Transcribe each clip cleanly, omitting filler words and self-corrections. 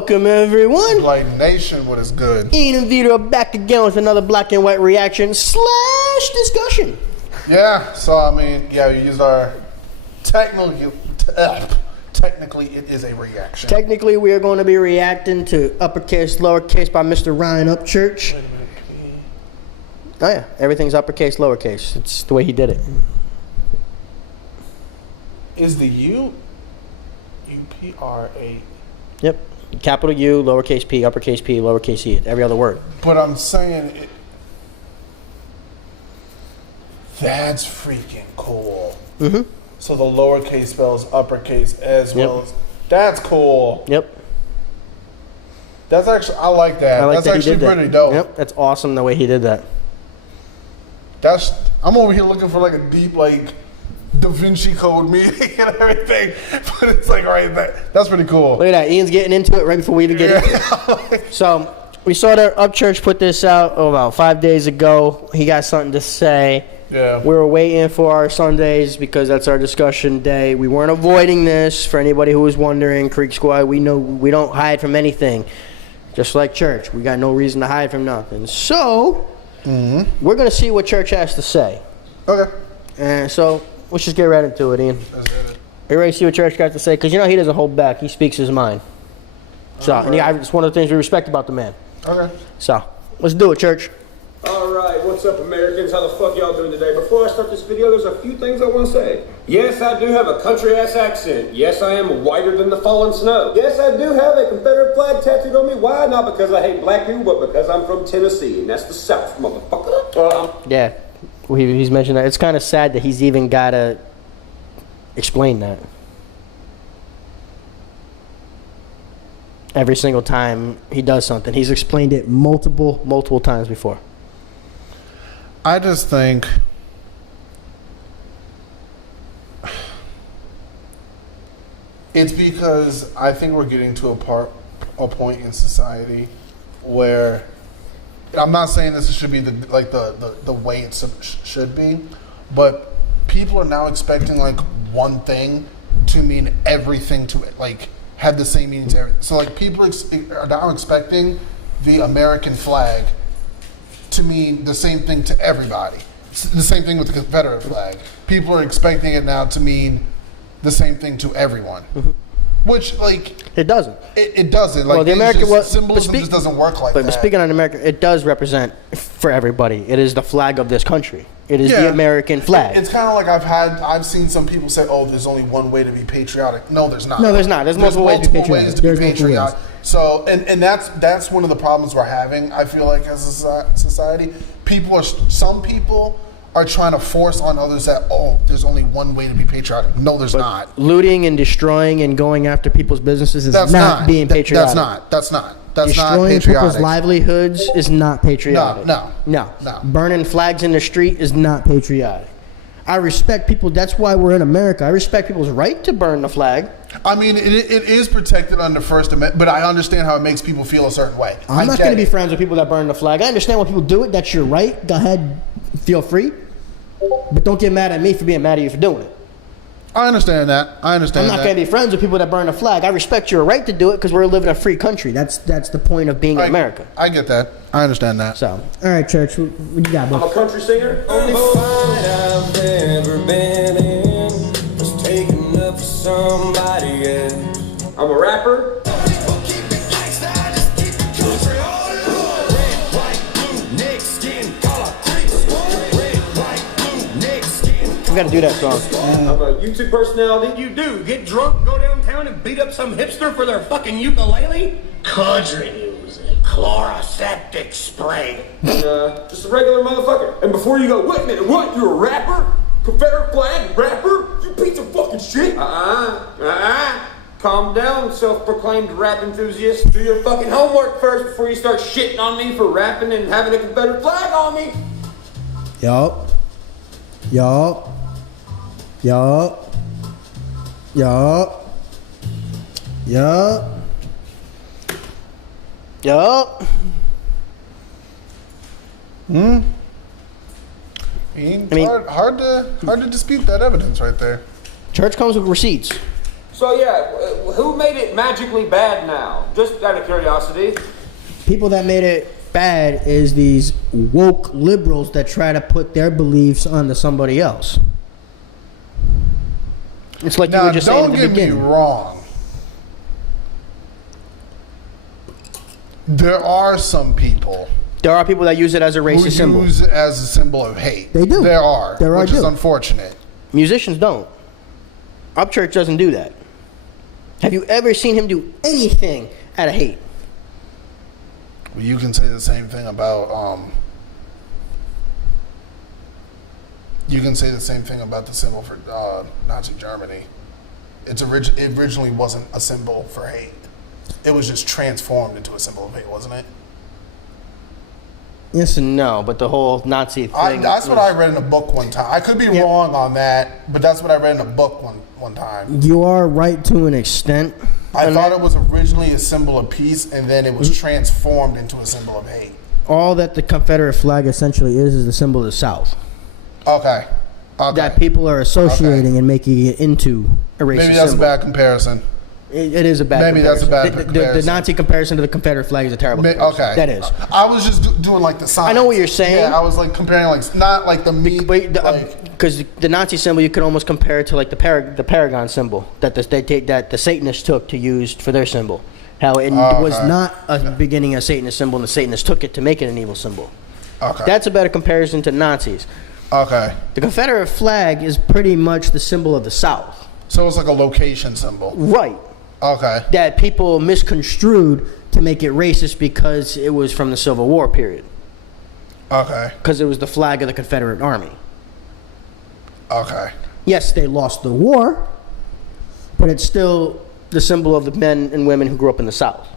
Welcome everyone. Blite Nation, what is good? Ian and Vito are back again with another black and white reaction / discussion. Yeah, so I mean, yeah, we used our technically it is a reaction. Technically, we are going to be reacting to UpPeRcAsE, lOwErCaSE by Mr. Ryan Upchurch. Oh yeah, everything's UpPeRcAsE, lOwErCaSE. It's the way he did it. Is the UpPeRcAsE? Yep. Capital U, lowercase p, uppercase P, lowercase e. Every other word. But I'm saying it. That's freaking cool. Mm-hmm. So the lowercase spells uppercase as well as. That's cool. Yep. That's actually, I like that. That's actually pretty dope. Yep. That's awesome the way he did that. I'm over here looking for like a deep Da Vinci Code meeting and everything, but it's like right there. That's pretty cool. Look at that. Ian's getting into it right before we even get into it. So we saw that UpChurch put this out about 5 days ago. He got something to say. Yeah. We were waiting for our Sundays because that's our discussion day. We weren't avoiding this. For anybody who was wondering, Creek Squad, we know we don't hide from anything. Just like church, we got no reason to hide from nothing. So we're gonna see what church has to say. Okay. And so let's just get right into it, Ian. Are you ready to see what church got to say? Because you know he doesn't hold back. He speaks his mind. So, and yeah, it's one of the things we respect about the man. Okay. So, let's do it, church. Alright, what's up, Americans? How the fuck y'all doing today? Before I start this video, there's a few things I want to say. Yes, I do have a country-ass accent. Yes, I am whiter than the fallen snow. Yes, I do have a Confederate flag tattooed on me. Why? Not because I hate black people, but because I'm from Tennessee, and that's the South, motherfucker. Yeah. He's mentioned that. It's kind of sad that he's even got to explain that. Every single time he does something. He's explained it multiple times before. I just think it's because I think we're getting to a point in society where I'm not saying this should be the way it should be, but people are now expecting like one thing to mean everything to it, like have the same meaning to everything. So like people are now expecting the American flag to mean the same thing to everybody. It's the same thing with the Confederate flag. People are expecting it now to mean the same thing to everyone. Which, like... It doesn't. It doesn't. Like, well, the American... symbolism just doesn't work like that. But speaking on America, it does represent for everybody. It is the flag of this country. It is the American flag. It's kind of like I've seen some people say, oh, there's only one way to be patriotic. No, there's not. No, there's not. There's multiple ways to be patriotic. So, and that's one of the problems we're having, I feel like, as a society. Some people are trying to force on others that, oh, there's only one way to be patriotic. No, there's not. Looting and destroying and going after people's businesses is not being patriotic. That's not Destroying people's livelihoods is not patriotic. No. Burning flags in the street is not patriotic. I respect people. That's why we're in America. I respect people's right to burn the flag. I mean, it is protected under First Amendment, but I understand how it makes people feel a certain way. I'm not going to be friends with people that burn the flag. I understand when people do it. That's your right. Go ahead. Feel free. But don't get mad at me for being mad at you for doing it. I understand that. I'm not going to be friends with people that burn the flag. I respect your right to do it because we're living in a free country. That's the point of being in America. I get that. I understand that. So, all right, church. What you got, bro? I'm a country singer. Only fight I've ever been in was taking up for somebody else. I'm a rapper. We gotta do that song. I'm a YouTube personality. You do get drunk, go downtown, and beat up some hipster for their fucking ukulele? Country music, chloroseptic spray. Just a regular motherfucker. And before you go, wait a minute, what? You're a rapper? Confederate flag rapper? You piece of fucking shit. Calm down, self-proclaimed rap enthusiast. Do your fucking homework first before you start shitting on me for rapping and having a Confederate flag on me. Yup. I mean, hard to dispute that evidence right there. Church comes with receipts. So yeah, who made it magically bad now? Just out of curiosity. People that made it bad is these woke liberals that try to put their beliefs onto somebody else. It's like you Now, were just saying don't in the get me beginning. wrong. There are some people There are people that use it as a who racist symbol. use it as a symbol of hate. They do. There are, which is do. unfortunate. Musicians don't. UpChurch doesn't do that. Have you ever seen him do anything out of hate? Well, you can say the same thing about you can say the same thing about the symbol for Nazi Germany. It originally wasn't a symbol for hate. It was just transformed into a symbol of hate, wasn't it? Yes and no, but the whole Nazi thing. That's what I read in a book one time. I could be wrong on that, but that's what I read in a book one time. You are right to an extent. I thought it was originally a symbol of peace, and then it was transformed into a symbol of hate. All that the Confederate flag essentially is the symbol of the South. Okay. That people are associating and making it into a racist Maybe that's symbol. a bad comparison. It is a bad Maybe that's a comparison. bad The comparison. Nazi comparison to the Confederate flag is a terrible comparison. Okay. That is. I was just doing like the signs. I know what you're saying. Yeah, I was like comparing like not like the meat. Because the Nazi symbol, you could almost compare it to like the Paragon symbol that the Satanists took to use for their symbol. How it was not a beginning a Satanist symbol, and the Satanists took it to make it an evil symbol. Okay. That's a better comparison to Nazis. Okay. The Confederate flag is pretty much the symbol of the South. So it's like a location symbol. Right. Okay. That people misconstrued to make it racist because it was from the Civil War period. Okay. Because it was the flag of the Confederate Army. Okay. Yes, they lost the war, but it's still the symbol of the men and women who grew up in the South.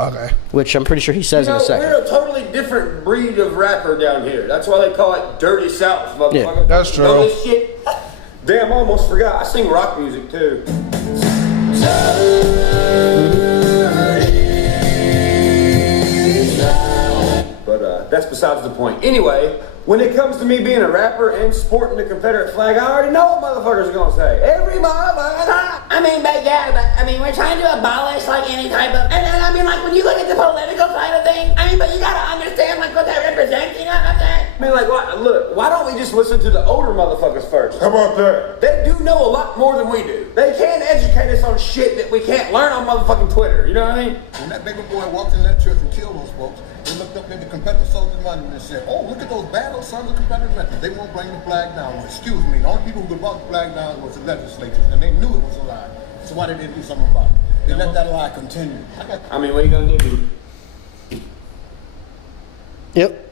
Okay. Which I'm pretty sure he says in a second. We're a totally different breed of rapper down here. That's why they call it Dirty South, motherfucker. Yeah, that's true. Know this shit? Damn, I almost forgot. I sing rock music too. But that's besides the point. Anyway, when it comes to me being a rapper and sporting the Confederate flag, I already know what motherfuckers are gonna say. Every motherfucker. I mean, we're trying to abolish like any type of, and I mean, like when you look at the political side of things, I mean, but you gotta understand like what that represents, you know what I'm saying? I mean, like, look, why don't we just listen to the older motherfuckers first? How about that? They do know a lot more than we do. They can educate us on shit that we can't learn on motherfucking Twitter. You know what I mean? When that baby boy walked in that church and killed those folks, they looked up at the Confederate soldiers' monument and said, "Oh, look at those bad old sons of Confederate veterans. They won't bring the flag down." Excuse me, the only people who could brought the flag down was the legislators, and they knew it was a lie. So why did they do something about it? They let that lie continue. I mean, what are you gonna do? Yep.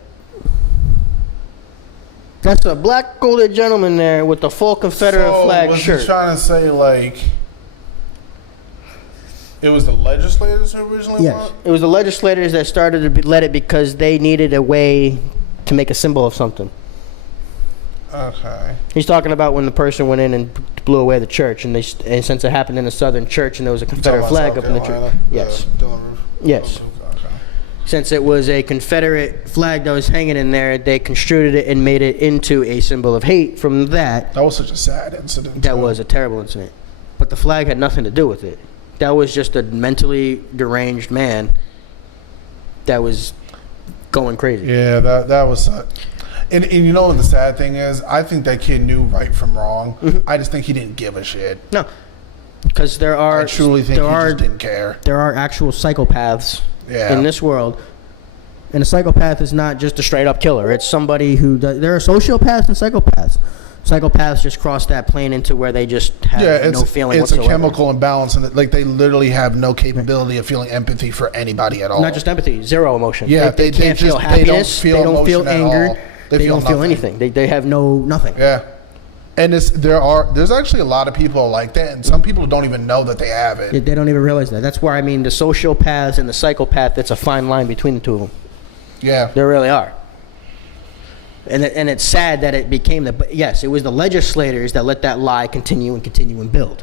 That's a black older gentleman there with the full Confederate flag was shirt. he trying to say like it was the legislators who originally Yes, it was the legislators that started to let it because they needed a way to make a symbol of something. Okay. He's talking about when the person went in and blew away the church, and since it happened in a southern church and there was a Confederate flag up in the church. Yes. Yes. Okay. Since it was a Confederate flag that was hanging in there, they construed it and made it into a symbol of hate from that. That was such a sad incident. That was a terrible incident. But the flag had nothing to do with it. That was just a mentally deranged man that was going crazy. Yeah, that was. And you know what the sad thing is? I think that kid knew right from wrong. Mm-hmm. I just think he didn't give a shit. No, because there are. I truly think he just didn't care. There are actual psychopaths Yeah. in this world, and a psychopath is not just a straight up killer. It's somebody who there are sociopaths and psychopaths. Psychopaths just cross that plane into where they just have no feeling it's whatsoever. a chemical imbalance, and like they literally have no capability of feeling empathy for anybody at all. Not just empathy, zero emotion. Yeah, they can't feel happiness. They don't feel emotion at anger. all. They don't feel nothing. anything. They have nothing. Yeah, and there's actually a lot of people like that, and some people don't even know that they have it. They don't even realize that. That's where I mean the sociopaths and the psychopath. That's a fine line between the two of them. Yeah, There really are. And it's sad that it became it was the legislators that let that lie continue and build.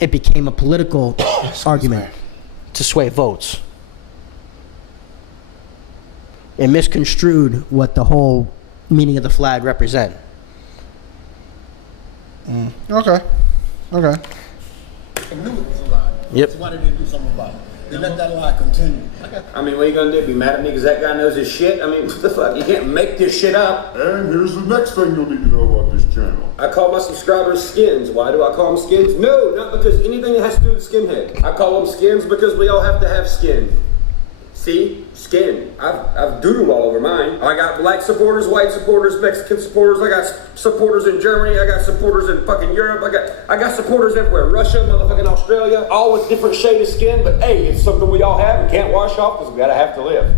It became a political argument to sway votes. It misconstrued what the whole meaning of the flag represent. Okay. and knew it was a lie. Yep. So why did they do something about it? They let that lie continue. I mean, what are you gonna do? Be mad at me because that guy knows his shit? I mean, what the fuck? You can't make this shit up. And here's the next thing you'll need to know about this channel. I call my subscribers skins. Why do I call them skins? No, not because anything that has to do with skinhead. I call them skins because we all have to have skin. See? Skin. I've doodled all over mine. I got black supporters, white supporters, Mexican supporters. I got supporters in Germany. I got supporters in fucking Europe. I got supporters everywhere. Russia, motherfucking Australia. All with different shade of skin. But hey, it's something we all have and can't wash off because we gotta have to live.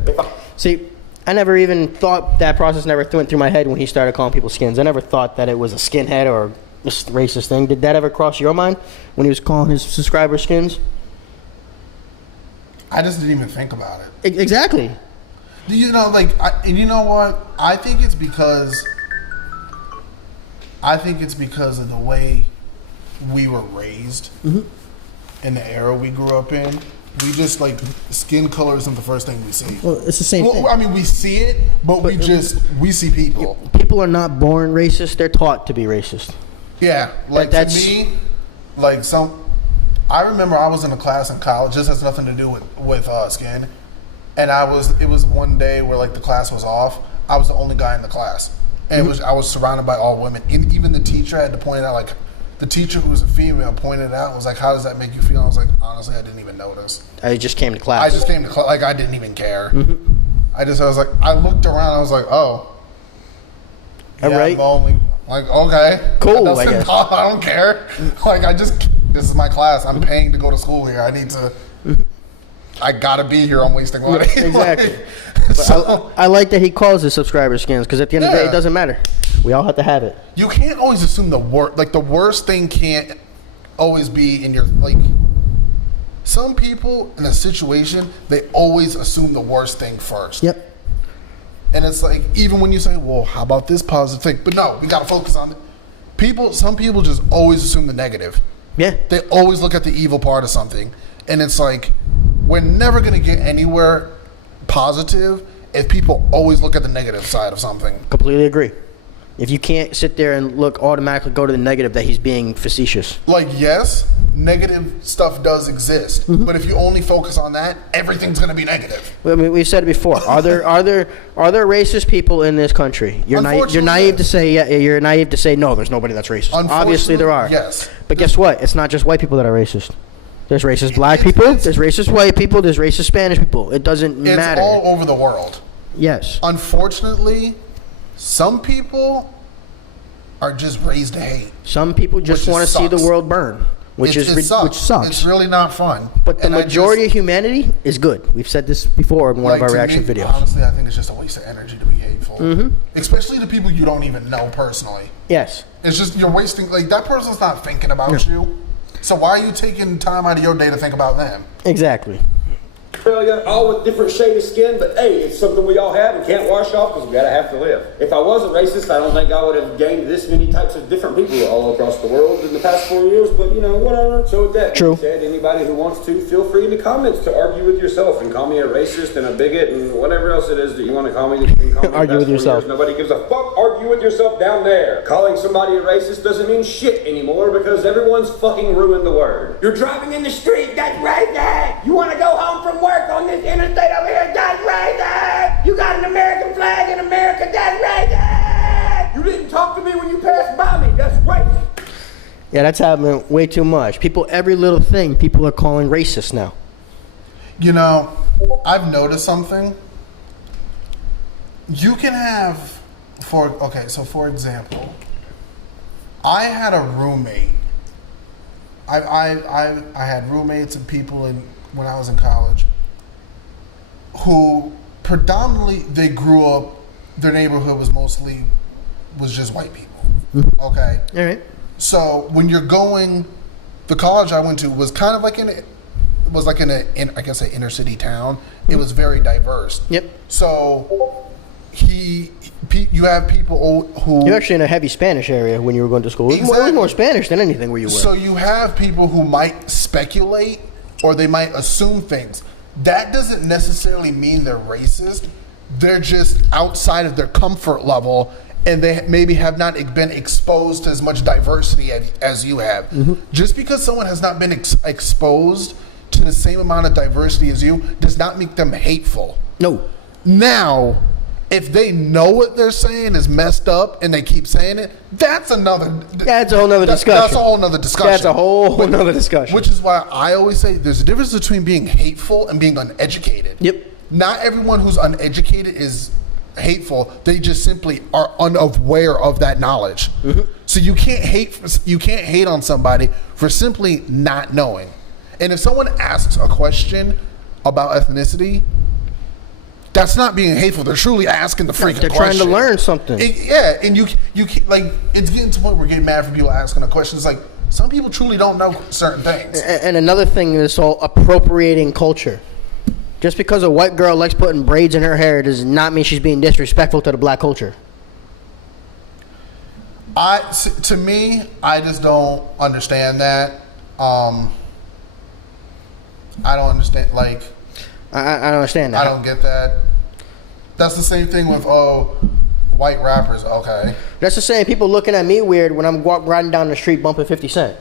See, I never even thought that process never went through my head when he started calling people skins. I never thought that it was a skinhead or a racist thing. Did that ever cross your mind when he was calling his subscribers skins? I just didn't even think about it. Exactly. You know, like, and you know what? I think it's because of the way we were raised in the era we grew up in. We just, like, skin color isn't the first thing we see. Well, it's the same thing. I mean, we see it, but we see people. People are not born racist. They're taught to be racist. Yeah, like, to me, like, I remember I was in a class in college. This has nothing to do with skin. And it was one day where, like, the class was off. I was the only guy in the class. And I was surrounded by all women. And even the teacher had to point it out, like, the teacher who was a female pointed it out and was like, how does that make you feel? And I was like, honestly, I didn't even notice. I just came to class. I just came to class. Like, I didn't even care. I was like, I looked around. I was like, oh. All right. I'm only, like, okay. Cool, I guess. I don't care. Like, this is my class. I'm paying to go to school here. I gotta be here. I'm wasting money. Exactly. So, I like that he calls his subscribers skins because at the end of the day, it doesn't matter. We all have to have it. You can't always assume the worst. Like, the worst thing can't always be in your, like, some people in a situation, they always assume the worst thing first. Yep. And it's like, even when you say, well, how about this positive thing? But no, we gotta focus on it. Some people just always assume the negative. Yeah. They always look at the evil part of something. And it's like, we're never going to get anywhere positive if people always look at the negative side of something. Completely agree. If you can't sit there and automatically go to the negative that he's being facetious. Like, yes, negative stuff does exist. But if you only focus on that, everything's going to be negative. I mean, we've said it before. Are there racist people in this country? You're naive to say you're naive to say no. There's nobody that's racist. Obviously, there are. Yes. But guess what? It's not just white people that are racist. There's racist black people. There's racist white people. There's racist Spanish people. It doesn't matter. It's all over the world. Yes. Unfortunately, some people are just raised to hate. Some people just want to see the world burn, which sucks. It's really not fun. But the majority of humanity is good. We've said this before in one of our reaction videos. Honestly, I think it's just a waste of energy to be hateful. Especially to people you don't even know personally. Yes. It's just you're wasting, like, that person's not thinking about you. So why are you taking time out of your day to think about them? Exactly. Australia, all with different shade of skin, but hey, it's something we all have and can't wash off because we gotta have to live. If I wasn't racist, I don't think I would have gained this many types of different people all across the world in the past 4 years, but you know, whatever. So with that being said, anybody who wants to, feel free in the comments to argue with yourself and call me a racist and a bigot and whatever else it is that you want to call me. That you can call me argue with yourself. Nobody gives a fuck. Argue with yourself down there. Calling somebody a racist doesn't mean shit anymore because everyone's fucking ruined the word. You're driving in the street, that's racist! You wanna go home from work on this interstate over here, that's racist! You got an American flag in America, that's racist! You didn't talk to me when you passed by me, that's racist! Yeah, that's happening way too much. Every little thing, people are calling racist now. You know, I've noticed something. You can have, for example, I had a roommate. I had roommates and people when I was in college who predominantly they grew up, their neighborhood was just white people. Okay. All right. So when you're going, the college I went to was kind of like in I guess an inner city town. It was very diverse. Yep. So you have people who... You're actually in a heavy Spanish area when you were going to school. Exactly. It was more Spanish than anything where you were. So you have people who might speculate or they might assume things. That doesn't necessarily mean they're racist. They're just outside of their comfort level and they maybe have not been exposed to as much diversity as you have. Just because someone has not been exposed to the same amount of diversity as you does not make them hateful. No. Now, if they know what they're saying is messed up and they keep saying it, that's another. That's a whole nother discussion. That's a whole nother discussion. That's a whole nother discussion. Which is why I always say there's a difference between being hateful and being uneducated. Yep. Not everyone who's uneducated is hateful. They just simply are unaware of that knowledge. So you can't hate on somebody for simply not knowing. And if someone asks a question about ethnicity, that's not being hateful. They're truly asking the freaking They're question. trying to learn something. And you like, it's getting to the point where we're getting mad for people asking a question. It's like, some people truly don't know certain things. And another thing is all appropriating culture. Just because a white girl likes putting braids in her hair does not mean she's being disrespectful to the black culture. To me, I just don't understand that. I don't understand, like... I don't understand that. I don't get that. That's the same thing with, white rappers, okay. That's the same. People looking at me weird when I'm riding down the street bumping 50 Cent.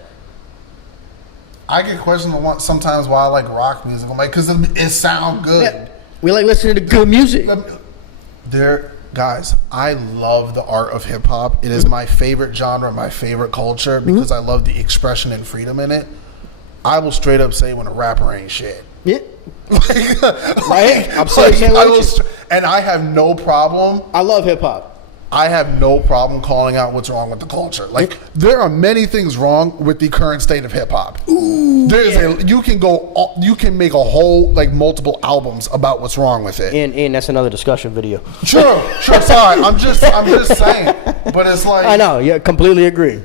I get questioned sometimes why I like rock music. I'm like, because it sounds good. Yeah. We like listening to good music. Guys, I love the art of hip hop. It is my favorite genre, my favorite culture, because I love the expression and freedom in it. I will straight up say when a rapper ain't shit. Yeah. Right? I'm saying and I have no problem. I love hip hop. I have no problem calling out what's wrong with the culture. Like, there are many things wrong with the current state of hip hop. You can make a whole, like, multiple albums about what's wrong with it. And that's another discussion video. Sure. Sorry, I'm just saying. But it's like, I know. Yeah, completely agree.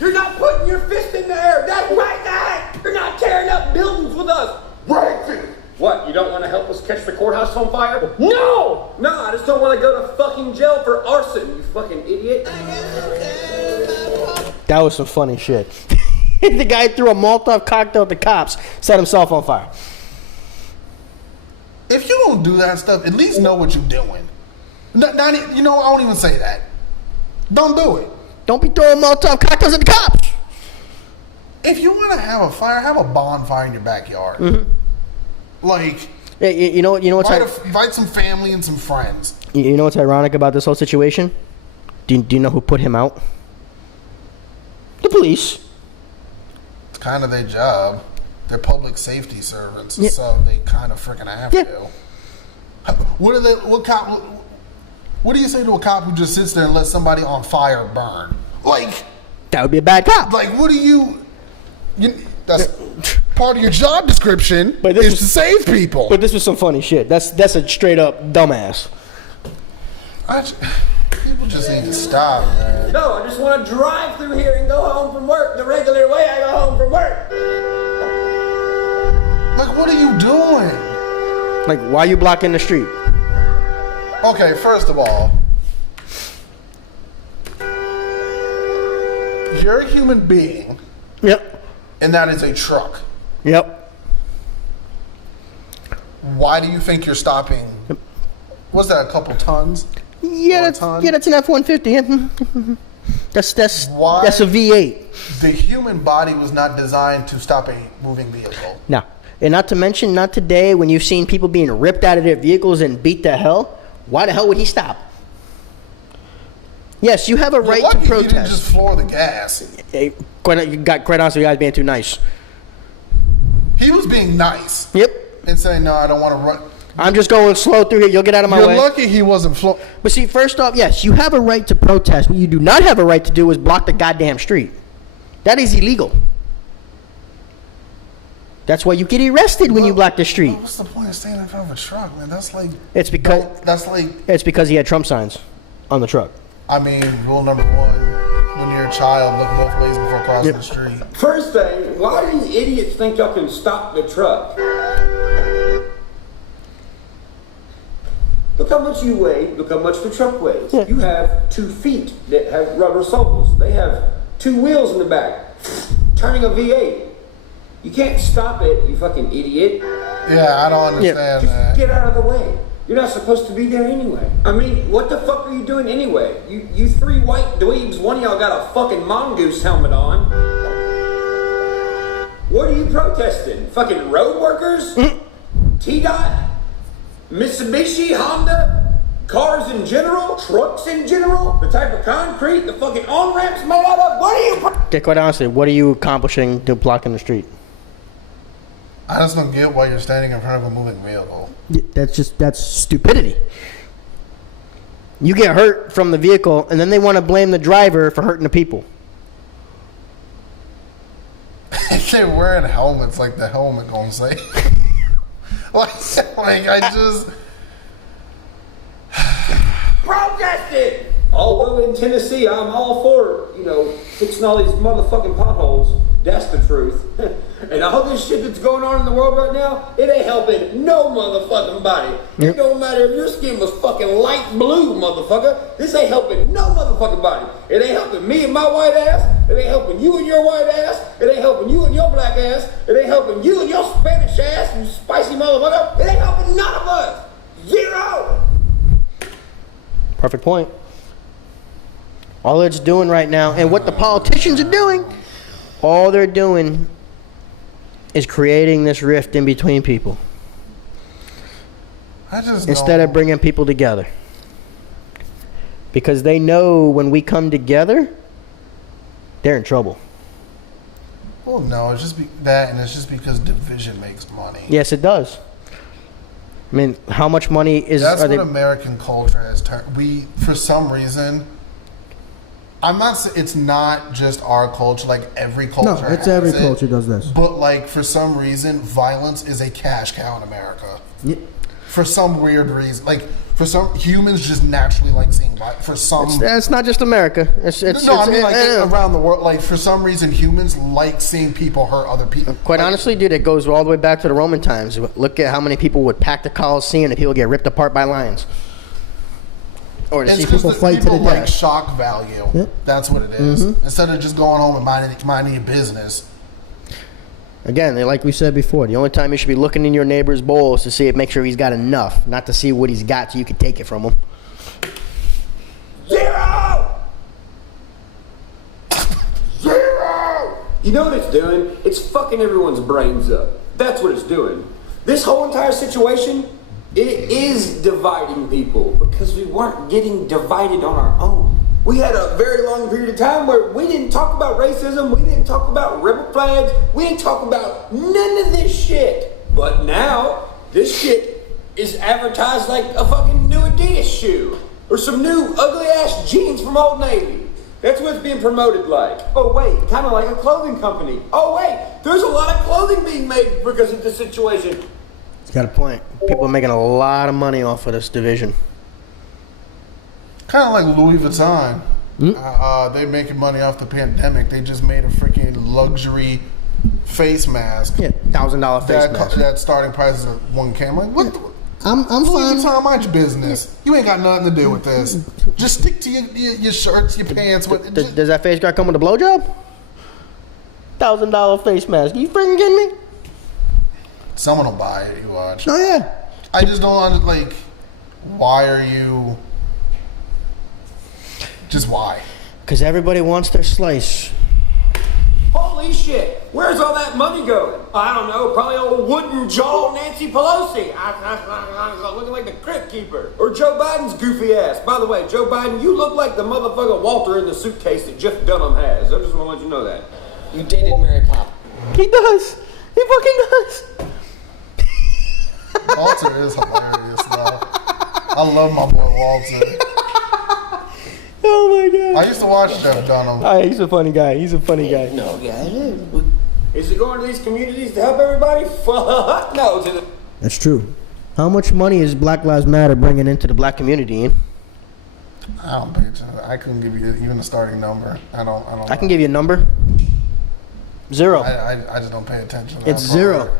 You're not putting your fist in the air. That's right, guy. You're not tearing up buildings with us. Right. What, you don't want to help us catch the courthouse on fire? No! No, I just don't want to go to fucking jail for arson, you fucking idiot. That was some funny shit. The guy threw a Molotov cocktail at the cops, set himself on fire. if you don't do that stuff, at least know what you're doing. I won't even say that. Don't do it. Don't be throwing Molotov cocktails at the cops. If you want to have a fire, have a bonfire in your backyard. Mm-hmm. Like, yeah, you know what's invite some family and some friends. You know what's ironic about this whole situation? Do you know who put him out? The police. It's kind of their job. They're public safety servants, Yeah. so they kind of freaking have Yeah. to. What do you say to a cop who just sits there and lets somebody on fire burn? Like, That would be a bad cop. like, what do you that's part of your job description, But this is is- to save people. But this was some funny shit. That's a straight up dumbass. People just need to stop, man. No, I just want to drive through here and go home from work the regular way I go home from work. Like, what are you doing? Like, why are you blocking the street? Okay, first of all, you're a human being, Yep. and that is a truck. Yep. Why do you think you're stopping? Was that a couple tons? Yeah, Or a ton? that's an F-150. That's Why? a V8. The human body was not designed to stop a moving vehicle. No. And not to mention, not today, when you've seen people being ripped out of their vehicles and beat to hell, why the hell would he stop? Yes, you have a right to Lucky he didn't protest. just floor the gas. Hey, you got quite honestly, you guys being too nice. He was being nice Yep. and saying, "No, I don't want to run." I'm just going slow through here. You'll get out of my You're way. lucky he wasn't floor. But see, first off, yes, you have a right to protest. What you do not have a right to do is block the goddamn street. That is illegal. That's why you get arrested when you block the street. What's the point of standing in front of a truck, man? That's like It's because that's he had Trump signs on the truck. I mean, rule number one: when you're a child, look both ways before crossing the street. First thing, why do you idiots think y'all can stop the truck? Look how much you weigh, look how much the truck weighs. Yeah. You have 2 feet that have rubber soles. They have 2 wheels in the back, turning a V8. You can't stop it, you fucking idiot. Yeah, I don't understand that. Get out of the way. You're not supposed to be there anyway. I mean, what the fuck are you doing anyway? You three white dweebs, one of y'all got a fucking mongoose helmet on. What are you protesting? Fucking road workers? T-Dot? Mitsubishi? Honda? Cars in general? Trucks in general? The type of concrete the fucking on-ramps made out of? What are you... Yeah, quite honestly, what are you accomplishing to blocking the street? I just don't get why you're standing in front of a moving vehicle. Yeah, that's stupidity. You get hurt from the vehicle, and then they want to blame the driver for hurting the people. If they're wearing helmets, like the helmet gonna say. like I just... Protest it! Although in Tennessee, I'm all for, fixing all these motherfucking potholes. That's the truth. And all this shit that's going on in the world right now, it ain't helping no motherfucking body. Yep. It don't matter if your skin was fucking light blue, motherfucker. This ain't helping no motherfucking body. It ain't helping me and my white ass. It ain't helping you and your white ass. It ain't helping you and your black ass. It ain't helping you and your Spanish ass, you spicy motherfucker. It ain't helping none of us. Zero. Perfect point. All it's doing right now, and what the politicians are doing, all they're doing is creating this rift in between people. Instead of bringing people together. Because they know when we come together, they're in trouble. Well, no, it's just that, and it's just because division makes money. Yes, it does. I mean, how much money is... That's what American culture has turned. For some reason... I'm not saying it's not just our culture, like every culture. No, it's every culture does this. But like for some reason, violence is a cash cow in America. Yeah. For some weird reason, like for some humans just naturally like seeing violence. For some, it's not just America. I mean around the world. Like for some reason, humans like seeing people hurt other people. Quite honestly, dude, it goes all the way back to the Roman times. Look at how many people would pack the Colosseum and people get ripped apart by lions. Or to see people fight to the like death. Shock value. Yep. That's what it is. Instead of just going home and minding your business. Again, like we said before, the only time you should be looking in your neighbor's bowl is to see it, make sure he's got enough, not to see what he's got so you can take it from him. Zero! Zero! You know what it's doing? It's fucking everyone's brains up. That's what it's doing. This whole entire situation, it is dividing people because we weren't getting divided on our own. We had a very long period of time where we didn't talk about racism, we didn't talk about rebel flags, we didn't talk about none of this shit. But now, this shit is advertised like a fucking new Adidas shoe or some new ugly ass jeans from Old Navy. That's what it's being promoted like. Oh wait, kind of like a clothing company. Oh wait, there's a lot of clothing being made because of this situation. He's got a point. People are making a lot of money off of this division. Kind of like Louis Vuitton. They're making money off the pandemic. They just made a freaking luxury face mask. Yeah, $1,000 face mask. That starting price is $1K. I'm like, what? I'm Louis fine. Vuitton, mind your business. You ain't got nothing to do with this. Just stick to your shirts, your pants. Does that face guard come with a blowjob? $1,000 face mask. You freaking kidding me? Someone will buy it. You watch. Oh yeah. I just don't like. Why are you? Just why? Because everybody wants their slice. Holy shit, where's all that money going? I don't know, probably old wooden jaw Nancy Pelosi. Looking like the crypt keeper. Or Joe Biden's goofy ass. By the way, Joe Biden, you look like the motherfucker Walter in the suitcase that Jeff Dunham has. I just want to let you know that. You dated Mary Poppins. He does. He fucking does. Walter is hilarious, though. I love my boy Walter. Oh my god. I used to watch Jeff Dunham. Oh, he's a funny guy. He's a funny guy. No, yeah, it is. Is it going to these communities to help everybody? Fuck no. That's true. How much money is Black Lives Matter bringing into the black community, Ian? I don't pay attention. I couldn't give you even a starting number. I don't. I can give you a number. Zero. I just don't pay attention. To It's that zero. part.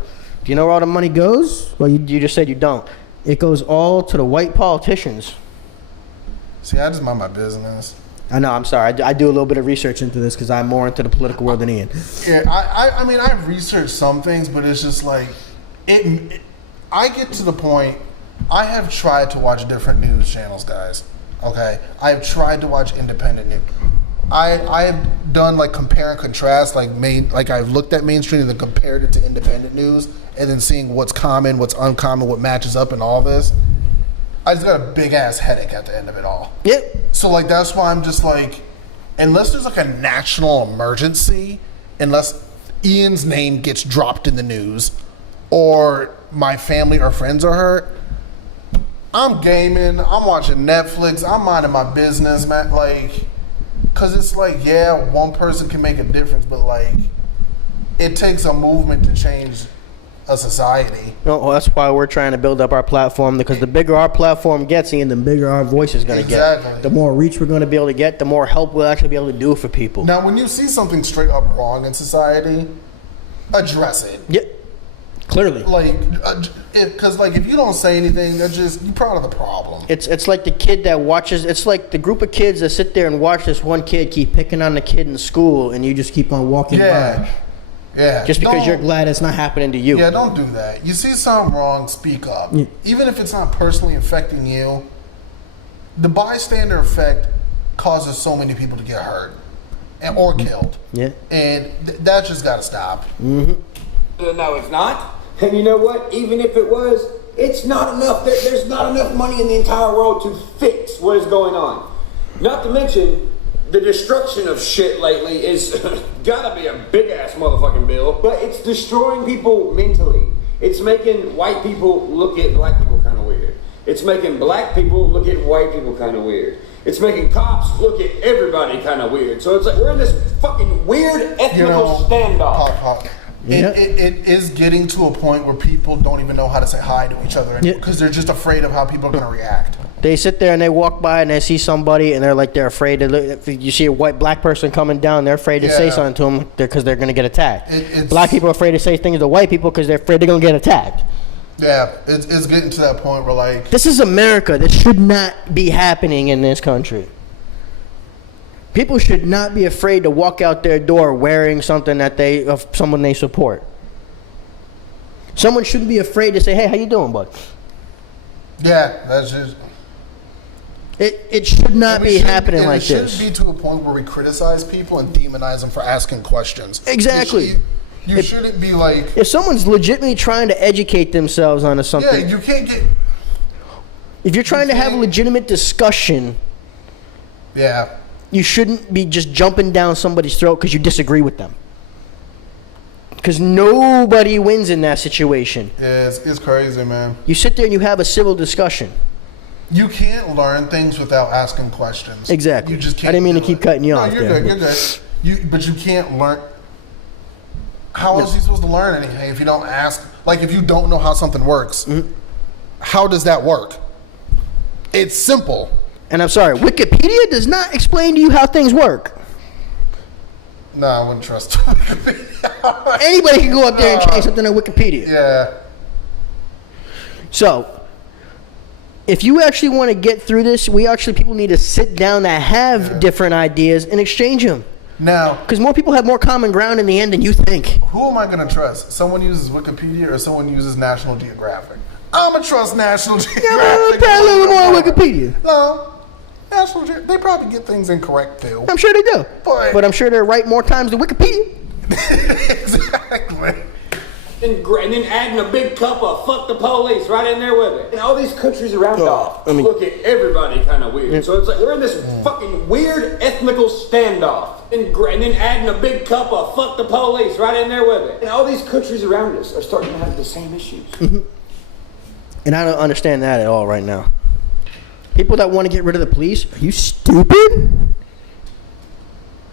Do you know where all the money goes? Well, you just said you don't. It goes all to the white politicians. See, I just mind my business. I know, I'm sorry. I do a little bit of research into this because I'm more into the political world than Ian. Yeah, I mean, I've researched some things, but it's just like, I get to the point I have tried to watch different news channels, guys. Okay, I have tried to watch independent news. I have done like compare and contrast, like I've looked at mainstream and then compared it to independent news, and then seeing what's common, what's uncommon, what matches up, and all this. I just got a big ass headache at the end of it all. Yep. So like that's why I'm just like, unless there's like a national emergency, unless Ian's name gets dropped in the news, or my family or friends are hurt, I'm gaming, I'm watching Netflix, I'm minding my business, man. Like, cause it's like, yeah, one person can make a difference, but like, it takes a movement to change a society. No, that's why we're trying to build up our platform, because the bigger our platform gets, Ian, the bigger our voice is going to get. The more reach we're going to be able to get, the more help we'll actually be able to do for people. Now, when you see something straight up wrong in society, address it. Yeah, clearly. Like, because like if you don't say anything, they're just, you're part of the problem. It's like the kid that watches. It's like the group of kids that sit there and watch this one kid keep picking on the kid in school, and you just keep on walking by. Yeah. Just because you're glad it's not happening to you. Yeah, don't do that. You see something wrong, speak up. Yeah. Even if it's not personally affecting you, the bystander effect causes so many people to get hurt or killed. Yeah. And that just got to stop. Mm-hmm. No, it's not. And you know what? Even if it was, it's not enough. There's not enough money in the entire world to fix what is going on. Not to mention, the destruction of shit lately is gotta be a big ass motherfucking bill. But it's destroying people mentally. It's making white people look at black people kind of weird. It's making black people look at white people kind of weird. It's making cops look at everybody kind of weird. So it's like we're in this fucking weird ethnical standoff. It is getting to a point where people don't even know how to say hi to each other because they're just afraid of how people are going to react. They sit there and they walk by and they see somebody and they're afraid to look. You see a black person coming down, they're afraid to say something to them because they're going to get attacked. Black people are afraid to say things to white people because they're afraid they're going to get attacked. Yeah, it's getting to that point where like, this is America. This should not be happening in this country. People should not be afraid to walk out their door wearing something of someone they support. Someone shouldn't be afraid to say, "Hey, how you doing, bud?" Yeah, that's just. It should not be happening like this. It shouldn't be to a point where we criticize people and demonize them for asking questions. Exactly. You shouldn't be like. If someone's legitimately trying to educate themselves onto something. Yeah, you can't get. If you're trying to have a legitimate discussion. Yeah. You shouldn't be just jumping down somebody's throat because you disagree with them. Because nobody wins in that situation. Yeah, it's crazy, man. You sit there and you have a civil discussion. You can't learn things without asking questions. Exactly. You just can't. I didn't mean to keep cutting you off. You're good. You're good. But you can't learn. How else are you supposed to learn anything if you don't ask? Like if you don't know how something works, how does that work? It's simple. And I'm sorry, Wikipedia does not explain to you how things work. No, I wouldn't trust Wikipedia. Anybody can go up there and change something on Wikipedia. Yeah. So, if you actually want to get through this, people need to sit down that have different ideas and exchange them. Now, because more people have more common ground in the end than you think. Who am I going to trust? Someone uses Wikipedia or someone uses National Geographic? I'm going to trust National Geographic. Yeah, pay a little more on Wikipedia. No. They probably get things incorrect too. I'm sure they do. But I'm sure they're right more times than Wikipedia. Exactly. And then adding a big cup of fuck the police right in there with it. And all these countries around look at everybody kind of weird. So it's like we're in this fucking weird ethnical standoff. And then adding a big cup of fuck the police right in there with it. And all these countries around us are starting to have the same issues. And I don't understand that at all right now. People that want to get rid of the police, are you stupid?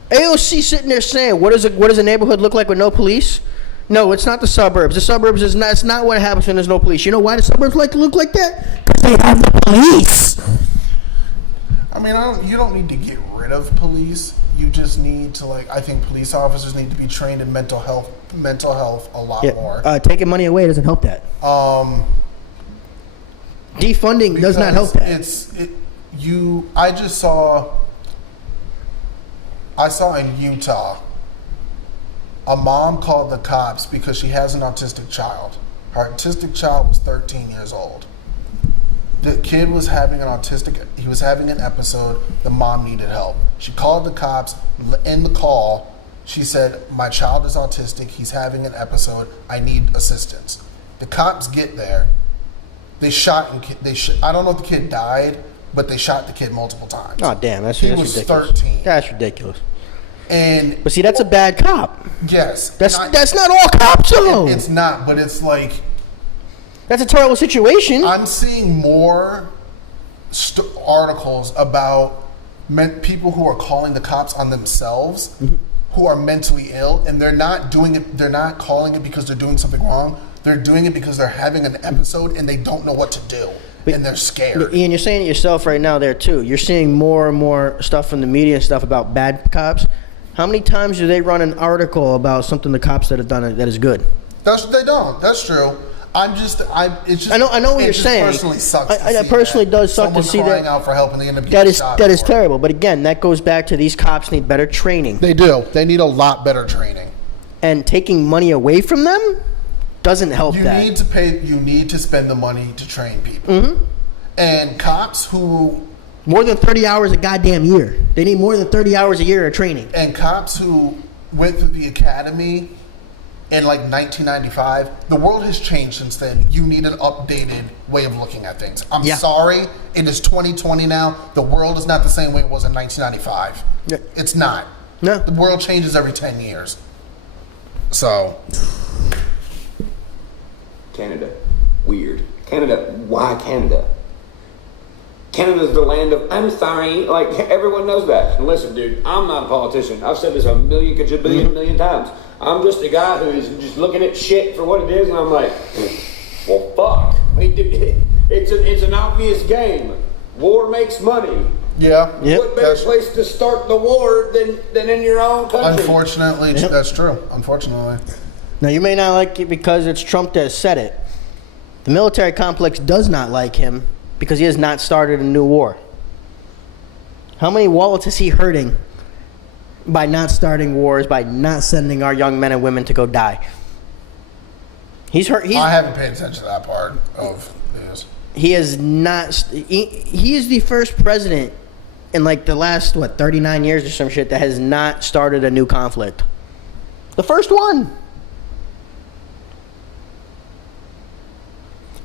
AOC sitting there saying, what does a neighborhood look like with no police? No, it's not the suburbs. The suburbs it's not what happens when there's no police. You know why the suburbs like to look like that? Because they have the police. I mean, you don't need to get rid of police. You just need to I think police officers need to be trained in mental health a lot more. Taking money away doesn't help that. Defunding does not help that. I saw in Utah, a mom called the cops because she has an autistic child. Her autistic child was 13 years old. The kid was having he was having an episode. The mom needed help. She called the cops. In the call, she said, "My child is autistic. He's having an episode. I need assistance." The cops get there. They shot and I don't know if the kid died, but they shot the kid multiple times. Oh damn, that's he ridiculous. was 13. That's ridiculous. And but see, that's a bad cop. Yes, that's not all cops though. It's not, but it's like that's a terrible situation. I'm seeing more articles about people who are calling the cops on themselves, who are mentally ill, and they're not doing it. They're not calling it because they're doing something wrong. They're doing it because they're having an episode and they don't know what to do, and they're scared. But Ian, you're saying it yourself right now there too. You're seeing more and more stuff from the media and stuff about bad cops. How many times do they run an article about something the cops that have done that is good? They don't. That's true. It's just. I know what you're saying. Personally sucks. It personally does suck to see that. Crying out for help and they end up getting shot. That is terrible. But again, that goes back to these cops need better training. They do. They need a lot better training. And taking money away from them doesn't help that. You need to spend the money to train people. And cops who more than 30 hours a goddamn year. They need more than 30 hours a year of training. And cops who went through the academy in like 1995, the world has changed since then. You need an updated way of looking at things. I'm sorry, it is 2020 now. The world is not the same way it was in 1995. Yeah. It's not. No. The world changes every 10 years. So. Canada. Weird. Canada. Why Canada? Canada's the land of, I'm sorry, like, everyone knows that. And listen, dude, I'm not a politician. I've said this a million times. I'm just a guy who is just looking at shit for what it is, and I'm like, well, fuck. I mean, dude, it's an obvious game. War makes money. Yeah. Yep. What better place to start the war than in your own country? Unfortunately, that's true. Unfortunately. Now, you may not like it because it's Trump that said it. The military complex does not like him because he has not started a new war. How many wallets is he hurting by not starting wars, by not sending our young men and women to go die? He's hurt. I haven't paid attention to that part of this. He has not. He is the first president in like the last 39 years or some shit that has not started a new conflict. The first one.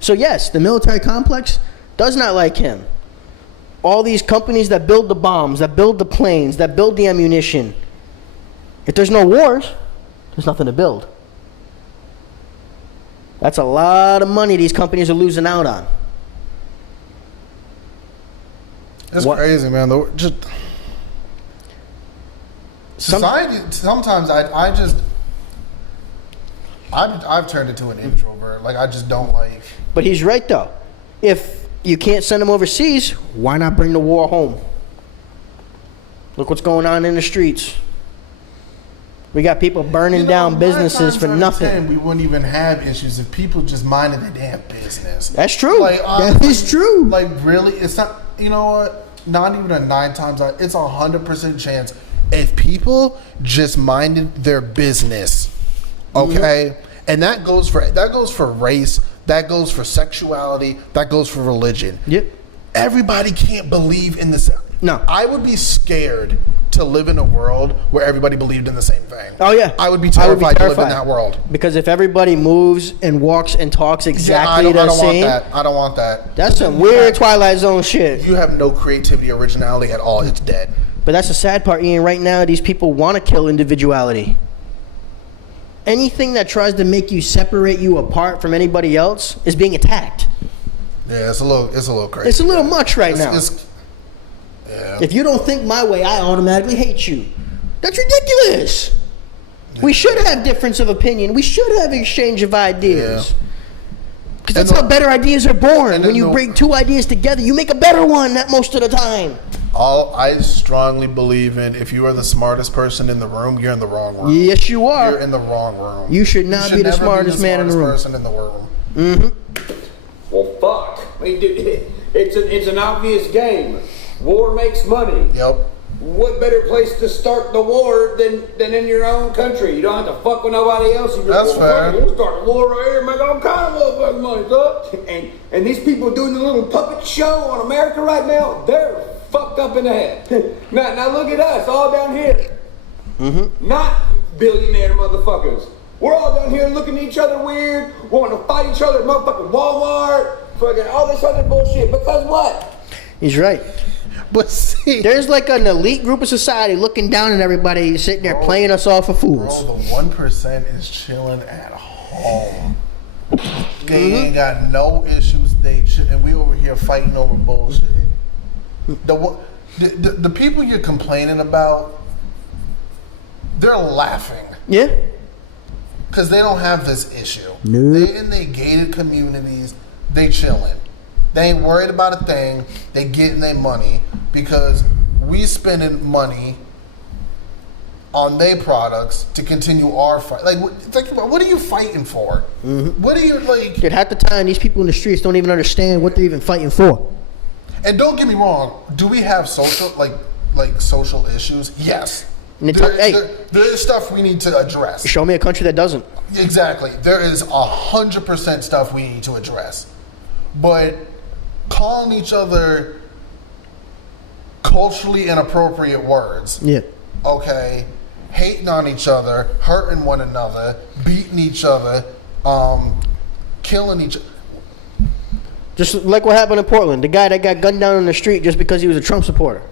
So yes, the military complex does not like him. All these companies that build the bombs, that build the planes, that build the ammunition. If there's no wars, there's nothing to build. That's a lot of money these companies are losing out on. It's crazy, man. Society. Sometimes I've turned into an introvert. Like I just don't like. But he's right though. If you can't send them overseas, why not bring the war home? Look what's going on in the streets. We got people burning down businesses for nothing. We wouldn't even have issues if people just minded their damn business. That's true. Like, that is true. Like really, it's not. You know what? Not even a 9 times out. It's 100% chance if people just minded their business. Okay, and that goes for race. That goes for sexuality. That goes for religion. Yep. Everybody can't believe in this. No. I would be scared to live in a world where everybody believed in the same thing. Oh yeah. I would be terrified to live in that world. Because if everybody moves and walks and talks exactly the same, I don't want that. That's some weird Twilight Zone shit. You have no creativity, originality at all. It's dead. But that's the sad part, Ian. Right now, these people want to kill individuality. Anything that tries to make you separate you apart from anybody else is being attacked. Yeah, it's a little crazy. It's a little much right now. Yeah. If you don't think my way, I automatically hate you. That's ridiculous. Yeah. We should have difference of opinion. We should have exchange of ideas. Because that's how better ideas are born. When you bring two ideas together, you make a better one most of the time. I strongly believe in if you are the smartest person in the room, you're in the wrong room. Yes, you are. You're in the wrong room. You should not be the smartest man in the room. Person in the room. Mm-hmm. Well, fuck. I mean, dude, it's an obvious game. War makes money. Yep. what better place to start the war than in your own country? You don't have to fuck with nobody else. You just That's fair. We'll start a war right here, make all kind of motherfucking money, dog. And these people doing the little puppet show on America right now, they're fucked up in the head. now look at us, all down here. Not billionaire motherfuckers. We're all down here looking at each other weird, wanting to fight each other at motherfucking Walmart, fucking all this other bullshit. Because what? He's right. But see, There's like an elite group of society looking down at everybody, sitting there playing us all for fools. bro, the 1% is chilling at home. They ain't got no issues. And we over here fighting over bullshit. The people you're complaining about, they're laughing. Yeah. Because they don't have this issue. No. They in their gated communities, they chilling. They ain't worried about a thing. They getting their money because we spending money on their products to continue our fight. Like, what are you fighting for? What are you like? Dude, half the time these people in the streets don't even understand what they're even fighting for. And don't get me wrong. Do we have social like social issues? Yes. And There is stuff we need to address. Show me a country that doesn't. Exactly. There is 100% stuff we need to address. But calling each other culturally inappropriate words, Yeah. okay, hating on each other, hurting one another, beating each other, killing each other. Just like what happened in Portland. The guy that got gunned down on the street just because he was a Trump supporter.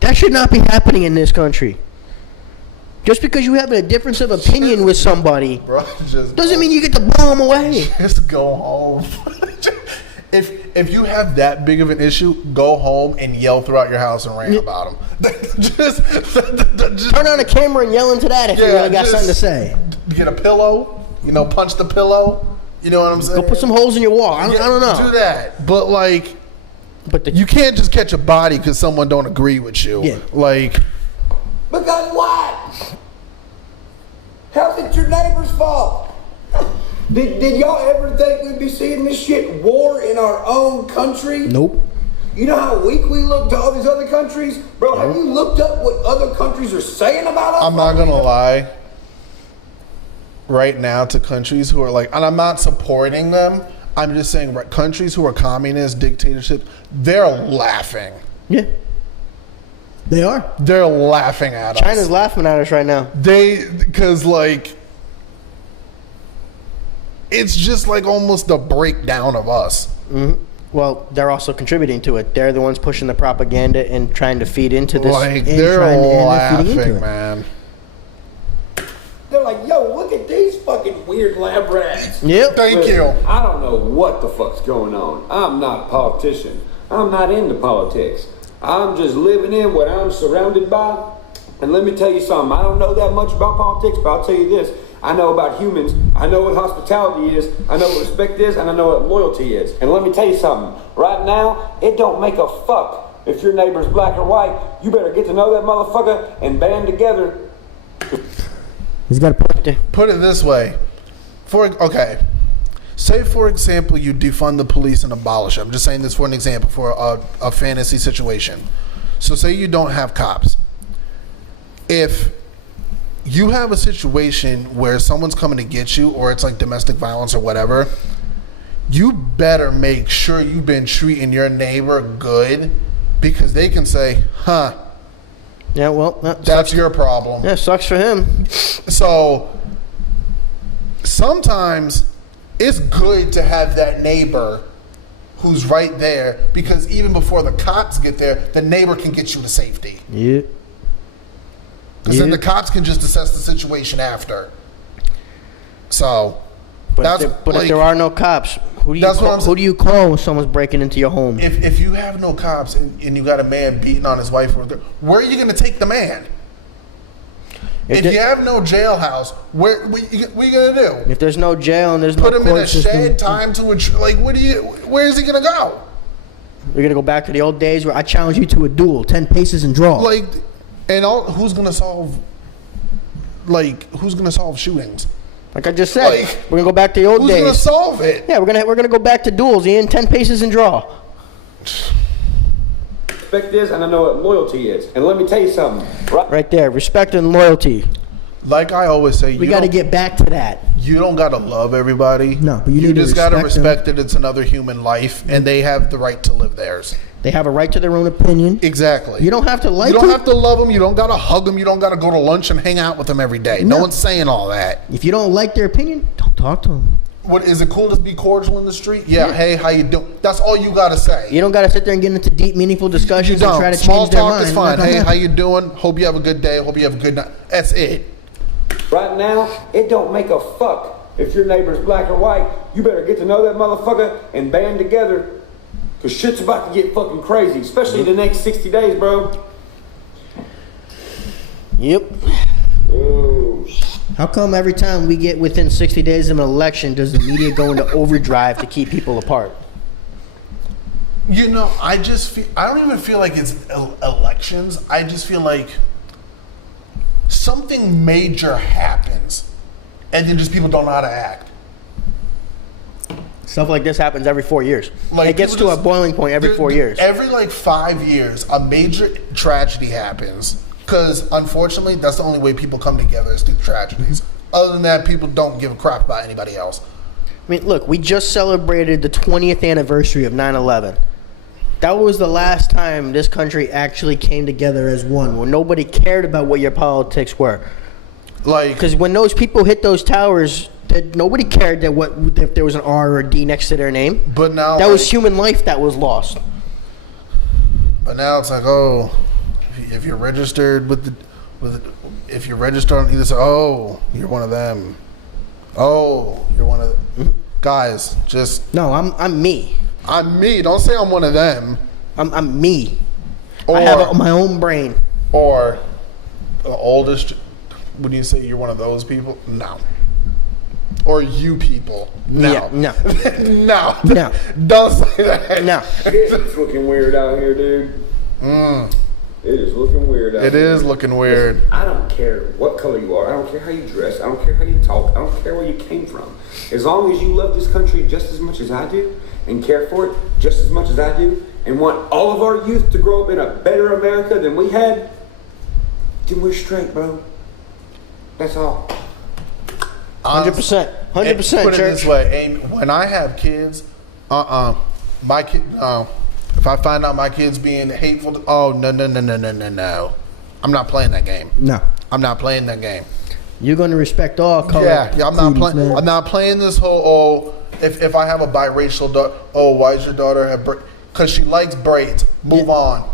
That should not be happening in this country. Just because you have a difference of opinion with somebody Bro, just doesn't mean you get to blow them away. just go home. If you have that big of an issue, go home and yell throughout your house and rant about them. just Turn on the camera and yell into that if you really got something to say. Get a pillow, punch the pillow. You know what I'm saying? Go put some holes in your wall. I don't know. Do that. But like, But you can't just catch a body because someone don't agree with you. Yeah. Like, Because what? How's it your neighbor's fault? Did y'all ever think we'd be seeing this shit war in our own country? Nope. You know how weak we look to all these other countries? Bro, have you looked up what other countries are saying about us? I'm not gonna lie. Right now, to countries who are like, and I'm not supporting them. I'm just saying, right, countries who are communist dictatorships, they're laughing. Yeah. They are. They're laughing at us. China's laughing at us right now. Because like, it's just like almost a breakdown of us. Well, they're also contributing to it. They're the ones pushing the propaganda and trying to feed into this. Like, and they're trying to- and feeding into laughing, it. man. They're like, yo, look at these fucking weird lab rats. Yep. Thank you. I don't know what the fuck's going on. I'm not a politician. I'm not into politics. I'm just living in what I'm surrounded by. And let me tell you something. I don't know that much about politics, but I'll tell you this. I know about humans. I know what hospitality is. I know what respect is. And I know what loyalty is. And let me tell you something. Right now, it don't make a fuck if your neighbor's black or white. You better get to know that motherfucker and band together. He's got a point there. Put it this way. Say, for example, you defund the police and abolish them. I'm just saying this for an example, for a fantasy situation. So say you don't have cops. If you have a situation where someone's coming to get you, or it's like domestic violence or whatever, you better make sure you've been treating your neighbor good, because they can say, huh, Yeah, well, that's your problem. yeah, sucks for him. So sometimes it's good to have that neighbor who's right there, because even before the cops get there, the neighbor can get you to safety. Yeah. Because then the cops can just assess the situation after. So, But if there are no cops, who do you call when someone's breaking into your home? if you have no cops and you got a man beating on his wife, where are you going to take the man? If you have no jailhouse, what are you going to do? If there's no jail and there's Put no him in a court system, shed, time to where is he going to go? we're gonna go back to the old days where I challenge you to a duel, 10 paces and draw. Who's going to solve shootings? Like I just said, Like, we're gonna go back to the old Who's days. going to solve it? Yeah, we're gonna go back to duels, Ian. 10 paces and draw. respect is, and I know what loyalty is. And let me tell you something. Right there, respect and loyalty. Like I always say, We got to don't- get back to that. You don't gotta love everybody. No, but you need to just gotta respect respect that it's another human life, and they have the right to live theirs. They have a right to their own opinion. Exactly. You don't have to like You don't them. have to love them. You don't gotta hug them. You don't gotta go to lunch and hang out with them every day. No No. one's saying all that. If you don't like their opinion, don't talk to them. What is it cool to be cordial in the street? Yeah. Hey, how you doing? That's all you gotta say. You don't got to sit there and get into deep, meaningful You discussions and don't. try to Small change their talk mind. is Not fine. gonna Hey, how happen. you doing? Hope you have a good day. Hope you have a good night. That's it. Right now, it don't make a fuck if your neighbor's black or white. You better get to know that motherfucker and band together, because shit's about to get fucking crazy, especially the next 60 days, bro. Yep. Oh, How come every time we get within 60 days of an election, does the media go into overdrive to keep people apart? You know, I don't even feel like it's elections. I just feel like something major happens, and then just people don't know how to act. Stuff like this happens every 4 years. Like, It gets to people a boiling point every 4 years. Every like 5 years, a major tragedy happens. Because unfortunately, that's the only way people come together is through tragedies. Other than that, people don't give a crap about anybody else. I mean, look, we just celebrated the 20th anniversary of 9/11. That was the last time this country actually came together as one, where nobody cared about what your politics were. Like, Because when those people hit those towers, nobody cared that if there was an R or a D next to their name. but now That was human life that was lost. But now it's like, oh, if you're registered if you're registered on either side, oh, you're one of them. Oh, you're one of the guys. Just No, I'm me. I'm me. Don't say I'm one of them. I'm me. Or I have my own brain. or the oldest. Would you say you're one of those people? No. Or you people? No. Yeah, no. No. No. Don't say that. No. it's looking weird out here, dude. It is looking weird out It here. is looking weird. Listen, I don't care what color you are. I don't care how you dress. I don't care how you talk. I don't care where you came from. As long as you love this country just as much as I do and care for it just as much as I do and want all of our youth to grow up in a better America than we had, then we're straight, bro. That's all. 100%. 100%, Put it Church. this way, Amy, when I have kids, my kid, if I find out my kid's being hateful, no. I'm not playing that game. No. I'm not playing that game. You're going to respect all color. Yeah, I'm not creeds, playing. man. I'm not playing this whole. If I have a biracial daughter, why is your daughter have because she likes braids? Move on.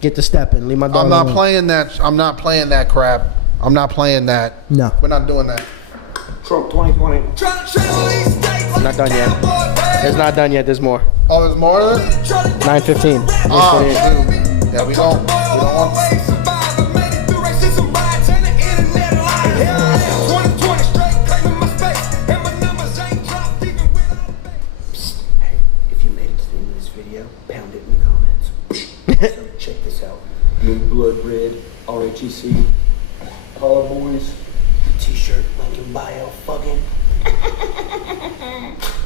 Get the step in. Leave my daughter I'm not alone. playing that. I'm not playing that crap. I'm not playing that. No. We're not doing that. Trump 2020. Not done yet. It's not done yet. There's more. Oh, there's more of it. 9:15. Oh, shoot. Yeah, we don't want. If you made it to the end of this video, pound it in the comments. So check this out. New Blood Red, RHEC, Holla Boys, t-shirt, link in bio, fucking.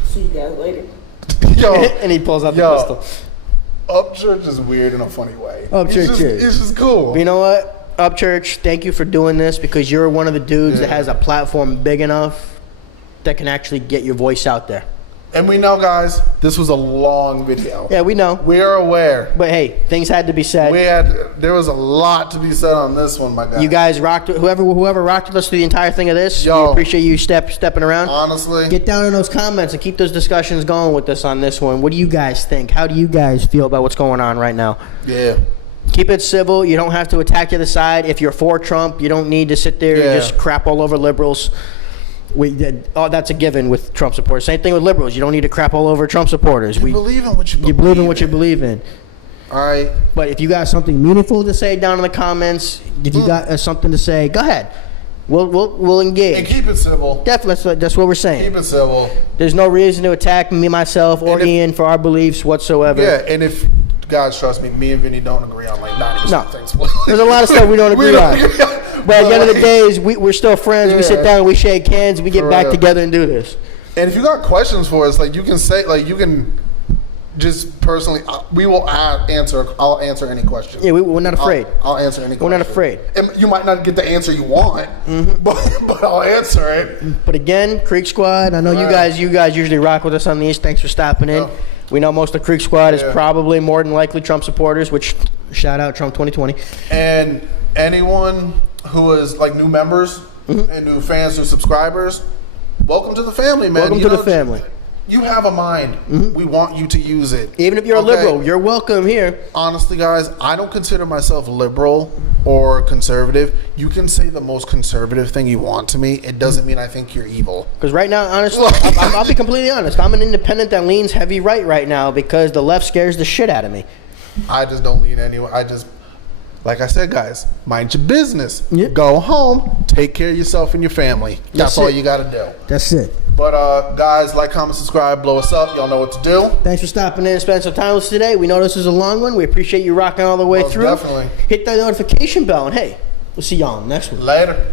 See you guys later. Yo, And he pulls out the yo. pistol. UpChurch is weird in a funny way. UpChurch is. It's just cool. But you know what? UpChurch, thank you for doing this because you're one of the dudes that has a platform big enough that can actually get your voice out there. And we know, guys, this was a long video. Yeah, we know. We are aware. But hey, things had to be said. There was a lot to be said on this one, my guy. You guys rocked. Whoever rocked with us through the entire thing of this, Yo. we appreciate you stepping around. Honestly. Get down in those comments and keep those discussions going with us on this one. What do you guys think? How do you guys feel about what's going on right now? Yeah. Keep it civil. You don't have to attack the other side. If you're for Trump, you don't need to sit there and just crap all over liberals. That's a given with Trump supporters. Same thing with liberals. You don't need to crap all over Trump supporters. You believe in what you believe. You believe in what you believe in. All right. But if you got something meaningful to say down in the comments, if you got something to say, go ahead. We'll engage. And keep it civil. Definitely, that's what we're saying. Keep it civil. There's no reason to attack me, myself, or Ian for our beliefs whatsoever. Yeah, and if, guys, trust me and Vinny don't agree on like 90% of things. There's a lot of stuff we don't agree on. But at the end of the day, we're still friends. We sit down, we shake hands, we get back together and do this. And if you got questions for us, like you can say, like you can just personally, we will answer. I'll answer any question. Yeah, we're not afraid. I'll answer any question. We're not afraid. And you might not get the answer you want, but I'll answer it. But again, Creek Squad, I know you guys usually rock with us on these. Thanks for stopping in. Yeah. We know most of Creek Squad is probably more than likely Trump supporters, which shout out Trump 2020. And anyone who is like new members and new fans, new subscribers, welcome to the family, man. Welcome to the family. You have a mind. We want you to use it. Even if you're a liberal, you're welcome here. Honestly, guys, I don't consider myself liberal or conservative. You can say the most conservative thing you want to me. It doesn't mean I think you're evil. Because right now, honestly, I'll be completely honest. I'm an independent that leans heavy right now because the left scares the shit out of me. I just don't lean anywhere. Like I said, guys, mind your business. Yeah. Go home, take care of yourself and your family. That's all you got to do. That's it. But guys, like, comment, subscribe, blow us up. Y'all know what to do. Thanks for stopping in and spending some time with us today. We know this is a long one. We appreciate you rocking all the way Most through. definitely. Hit that notification bell, and hey, we'll see y'all on the next one. Later.